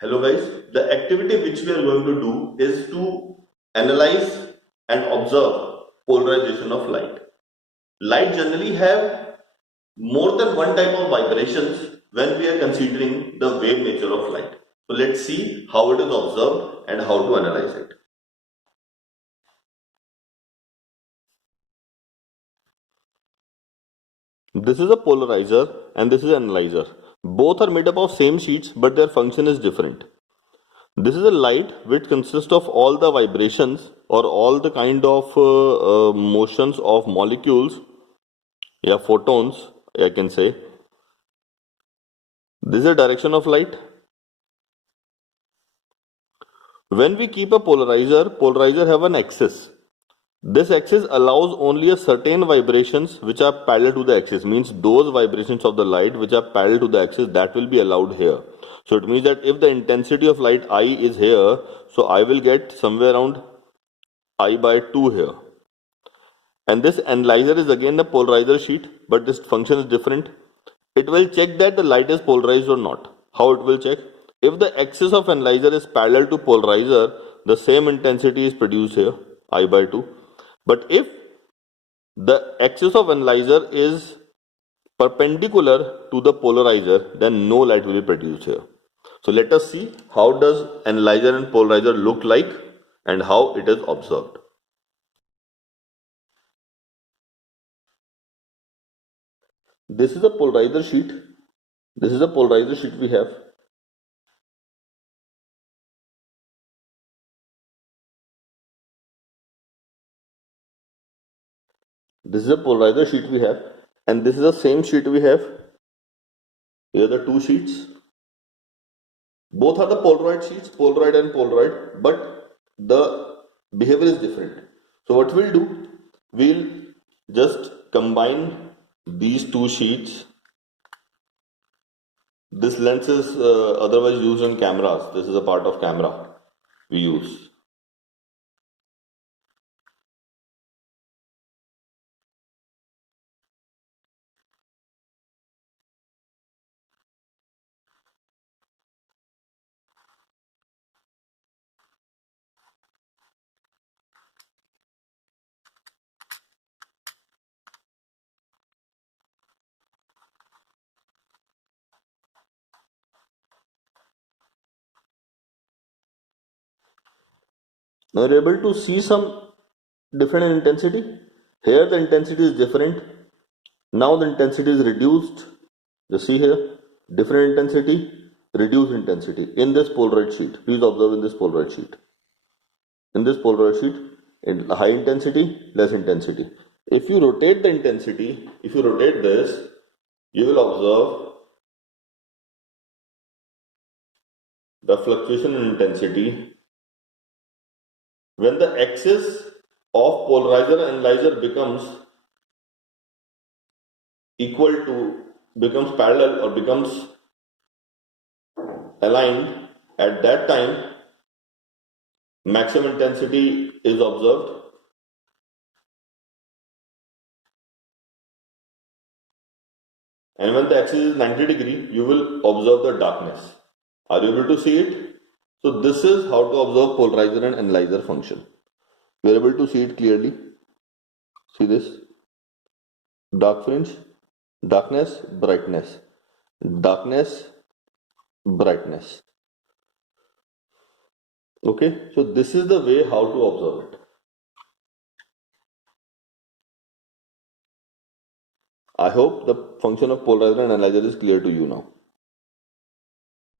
Hello guys, the activity which we are going to do is to analyze and observe polarization of light. Light generally have more than one type of vibrations when we are considering the wave nature of light. So let's see how it is observed and how to analyze it. This is a polarizer and this is an analyzer. Both are made up of same sheets but their function is different. This is a light which consists of all the vibrations or all the kind of motions of molecules, photons, I can say. This is the direction of light. When we keep a polarizer have an axis. This axis allows only a certain vibrations which are parallel to the axis, means those vibrations of the light which are parallel to the axis, that will be allowed here. So it means that if the intensity of light I is here, so I will get somewhere around I by 2 here. And this analyzer is again a polarizer sheet, but this function is different. It will check that the light is polarized or not. How it will check? If the axis of analyzer is parallel to polarizer, the same intensity is produced here, I by 2. But if the axis of analyzer is perpendicular to the polarizer, then no light will be produced here. So let us see how does analyzer and polarizer look like and how it is observed. This is a polarizer sheet. This is a polarizer sheet we have. This is a polarizer sheet we have, and this is the same sheet we have. Here are the two sheets. Both are the Polaroid sheets, Polaroid and Polaroid, but the behavior is different. So what we'll do, we'll just combine these two sheets. This lens is otherwise used in cameras. This is a part of camera we use. Now you're able to see some different intensity. Here the intensity is different. Now the intensity is reduced. You see here, different intensity, reduced intensity in this Polaroid sheet. Please observe in this Polaroid sheet. In this Polaroid sheet, in high intensity, less intensity. If you rotate the intensity, if you rotate this, you will observe the fluctuation in intensity when the axis of polarizer and analyzer becomes parallel or becomes aligned. At that time, maximum intensity is observed. And when the axis is 90 degree, you will observe the darkness. Are you able to see it? So this is how to observe polarizer and analyzer function. We are able to see it clearly. See this? Dark fringe, darkness, brightness, darkness, brightness. Okay, so this is the way how to observe it. I hope the function of polarizer and analyzer is clear to you now.